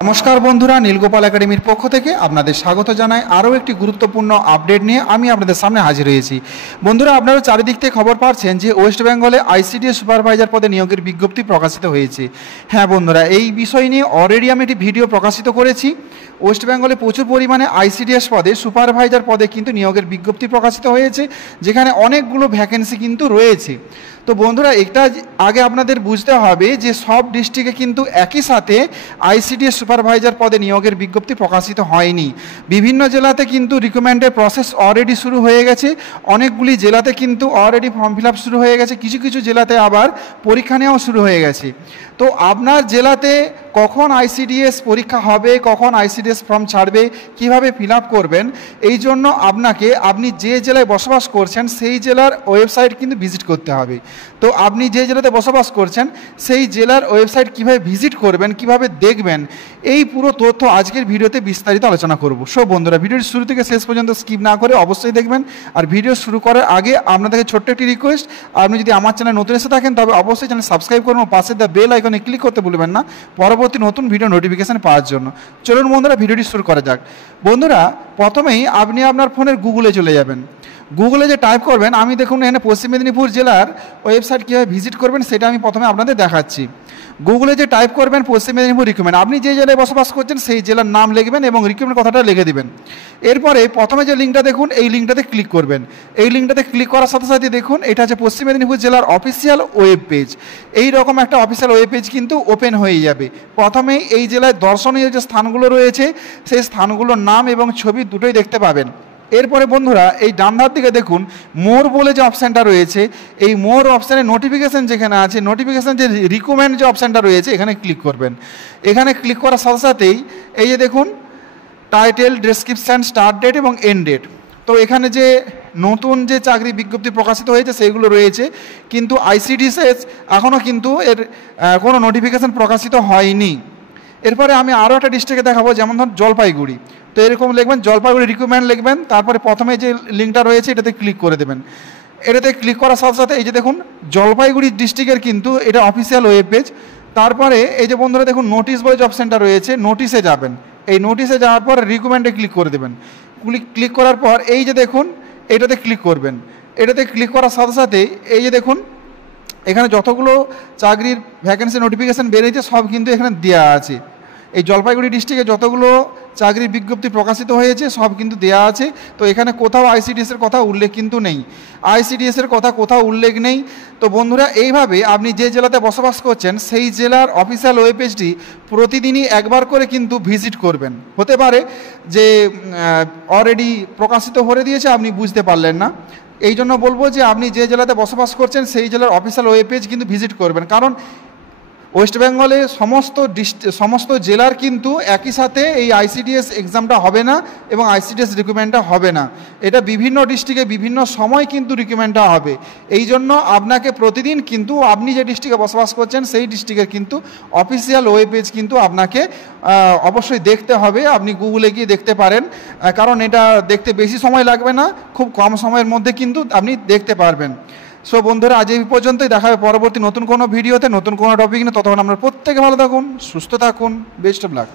নমস্কার বন্ধুরা, নীলগোপাল একাডেমির পক্ষ থেকে আপনাদের স্বাগত জানাই। আরও একটি গুরুত্বপূর্ণ আপডেট নিয়ে আমি আপনাদের সামনে হাজির হয়েছি। বন্ধুরা, আপনারা চারিদিক থেকে খবর পাচ্ছেন যে ওয়েস্ট বেঙ্গলে আইসিডিএস সুপারভাইজার পদে নিয়োগের বিজ্ঞপ্তি প্রকাশিত হয়েছে। হ্যাঁ বন্ধুরা, এই বিষয় নিয়ে অলরেডি আমি একটি ভিডিও প্রকাশিত করেছি। ওয়েস্ট বেঙ্গলে প্রচুর পরিমাণে আইসিডিএস পদে সুপারভাইজার পদে কিন্তু নিয়োগের বিজ্ঞপ্তি প্রকাশিত হয়েছে, যেখানে অনেকগুলো ভ্যাকেন্সি কিন্তু রয়েছে। তো বন্ধুরা, এটা আগে আপনাদের বুঝতে হবে যে সব ডিস্ট্রিক্টে কিন্তু একই সাথে আইসিডিএস সুপারভাইজার পদে নিয়োগের বিজ্ঞপ্তি প্রকাশিত হয়নি। বিভিন্ন জেলাতে কিন্তু রিক্রুটমেন্টের প্রসেস অলরেডি শুরু হয়ে গেছে, অনেকগুলি জেলাতে কিন্তু অলরেডি ফর্ম ফিল আপ শুরু হয়ে গেছে, কিছু কিছু জেলাতে আবার পরীক্ষা নেওয়াও শুরু হয়ে গেছে। তো আপনার জেলাতে কখন আইসিডিএস পরীক্ষা হবে, কখন আইসিডিএস ফর্ম ছাড়বে, কিভাবে ফিল আপ করবেন, এই জন্য আপনি যে জেলায় বসবাস করছেন সেই জেলার ওয়েবসাইট কিন্তু ভিজিট করতে হবে। তো আপনি যে জেলাতে বসবাস করছেন সেই জেলার ওয়েবসাইট কিভাবে ভিজিট করবেন, কিভাবে দেখবেন, এই পুরো তথ্য আজকের ভিডিওতে বিস্তারিত আলোচনা করব। সো বন্ধুরা, ভিডিওর শুরু থেকে শেষ পর্যন্ত স্কিপ না করে অবশ্যই দেখবেন। আর ভিডিও শুরু করার আগে আপনাদেরকে ছোট্ট একটি রিকোয়েস্ট, আপনি যদি আমার চ্যানেল নতুন এসে থাকেন তবে অবশ্যই চ্যানেল সাবস্ক্রাইব করুন ও পাশে দ্য বেল আইকনে ক্লিক করতে ভুলবেন না পরবর্তী নতুন ভিডিও নোটিফিকেশান পাওয়ার জন্য। চলুন বন্ধুরা, ভিডিওটি শুরু করা যাক। বন্ধুরা, প্রথমেই আপনি আপনার ফোনের গুগলে চলে যাবেন। গুগলে যে টাইপ করবেন, আমি দেখুন এখানে পশ্চিম মেদিনীপুর জেলার ওয়েবসাইট কীভাবে ভিজিট করবেন সেটা আমি প্রথমে আপনাদের দেখাচ্ছি। গুগলে যে টাইপ করবেন পশ্চিম মেদিনীপুর রিক্রুটমেন্ট, আপনি যে জেলায় বসবাস করছেন সেই জেলার নাম লিখবেন এবং রিক্রুটমেন্ট কথাটা লিখে দেবেন। এরপরে প্রথমে যে লিঙ্কটা দেখুন এই লিঙ্কটাতে ক্লিক করবেন। এই লিঙ্কটাতে ক্লিক করার সাথে সাথে দেখুন এটা হচ্ছে পশ্চিম মেদিনীপুর জেলার অফিসিয়াল ওয়েব পেজ। এই রকম একটা অফিসিয়াল ওয়েব পেজ কিন্তু ওপেন হয়ে যাবে। প্রথমেই এই জেলায় দর্শনীয় যে স্থানগুলো রয়েছে সেই স্থানগুলোর নাম এবং ছবি দুটোই দেখতে পাবেন। এরপরে বন্ধুরা, এই ডান ধার দিকে দেখুন মোর বলে যে অপশানটা রয়েছে, এই মোর অপশানে নোটিফিকেশান যেখানে আছে, নোটিফিকেশান যে রিকমেন্ড যে অপশানটা রয়েছে এখানে ক্লিক করবেন। এখানে ক্লিক করার সাথে সাথেই এই যে দেখুন টাইটেল, ডেসক্রিপশান, স্টার্ট ডেট এবং এন্ড ডেট। তো এখানে যে নতুন যে চাকরি বিজ্ঞপ্তি প্রকাশিত হয়েছে সেগুলো রয়েছে, কিন্তু আইসিডিএস এখনও কিন্তু এর কোনো নোটিফিকেশান প্রকাশিত হয়নি। এরপরে আমি আরও একটা ডিস্ট্রিক্টে দেখাবো, যেমন ধরুন জলপাইগুড়ি। তো এরকম লিখবেন জলপাইগুড়ি রিক্রুটমেন্ট লিখবেন, তারপরে প্রথমে যে লিঙ্কটা রয়েছে এটাতে ক্লিক করে দেবেন। এটাতে ক্লিক করার সাথে সাথে এই যে দেখুন জলপাইগুড়ি ডিস্ট্রিক্টের কিন্তু এটা অফিসিয়াল ওয়েব পেজ। তারপরে এই যে বন্ধুরা দেখুন নোটিশ বলে যে অপশানটা রয়েছে, নোটিশে যাবেন। এই নোটিশে যাওয়ার পর রিক্রুটমেন্টে ক্লিক করে দেবেন। ক্লিক করার পর এই যে দেখুন এটাতে ক্লিক করবেন। এটাতে ক্লিক করার সাথে সাথে এই যে দেখুন এখানে যতগুলো চাকরির ভ্যাকেন্সি নোটিফিকেশান বেরিয়েছে সব কিন্তু এখানে দেওয়া আছে। এই জলপাইগুড়ি ডিস্ট্রিক্টে যতগুলো চাকরির বিজ্ঞপ্তি প্রকাশিত হয়েছে সব কিন্তু দেওয়া আছে। তো এখানে কোথাও আইসিডিএসের কথা উল্লেখ কিন্তু নেই, আইসিডিএসের কথা কোথাও উল্লেখ নেই। তো বন্ধুরা, এইভাবে আপনি যে জেলাতে বসবাস করছেন সেই জেলার অফিসিয়াল ওয়েব পেজটি প্রতিদিনই একবার করে কিন্তু ভিজিট করবেন। হতে পারে যে অলরেডি প্রকাশিত করে দিয়েছে, আপনি বুঝতে পারলেন না। এই জন্য বলবো যে আপনি যে জেলাতে বসবাস করছেন সেই জেলার অফিসিয়াল ওয়েব পেজ কিন্তু ভিজিট করবেন, কারণ ওয়েস্ট বেঙ্গলে সমস্ত জেলার কিন্তু একই সাথে এই আইসিডিএস এক্সামটা হবে না এবং আইসিডিএস রিক্রুটমেন্টটা হবে না। এটা বিভিন্ন ডিস্ট্রিক্টে বিভিন্ন সময় কিন্তু রিক্রুটমেন্টটা হবে। এই জন্য আপনাকে প্রতিদিন কিন্তু আপনি যে ডিস্ট্রিক্টে বসবাস করছেন সেই ডিস্ট্রিক্টের কিন্তু অফিসিয়াল ওয়েব পেজ কিন্তু আপনাকে অবশ্যই দেখতে হবে। আপনি গুগলে গিয়ে দেখতে পারেন, কারণ এটা দেখতে বেশি সময় লাগবে না, খুব কম সময়ের মধ্যে কিন্তু আপনি দেখতে পারবেন। সো বন্ধুরা, আজ এই পর্যন্তই। দেখা হবে পরবর্তী নতুন কোনো ভিডিওতে নতুন কোনো টপিক নিয়ে। ততক্ষণ আমরা প্রত্যেকে ভালো থাকুন, সুস্থ থাকুন। Best of luck.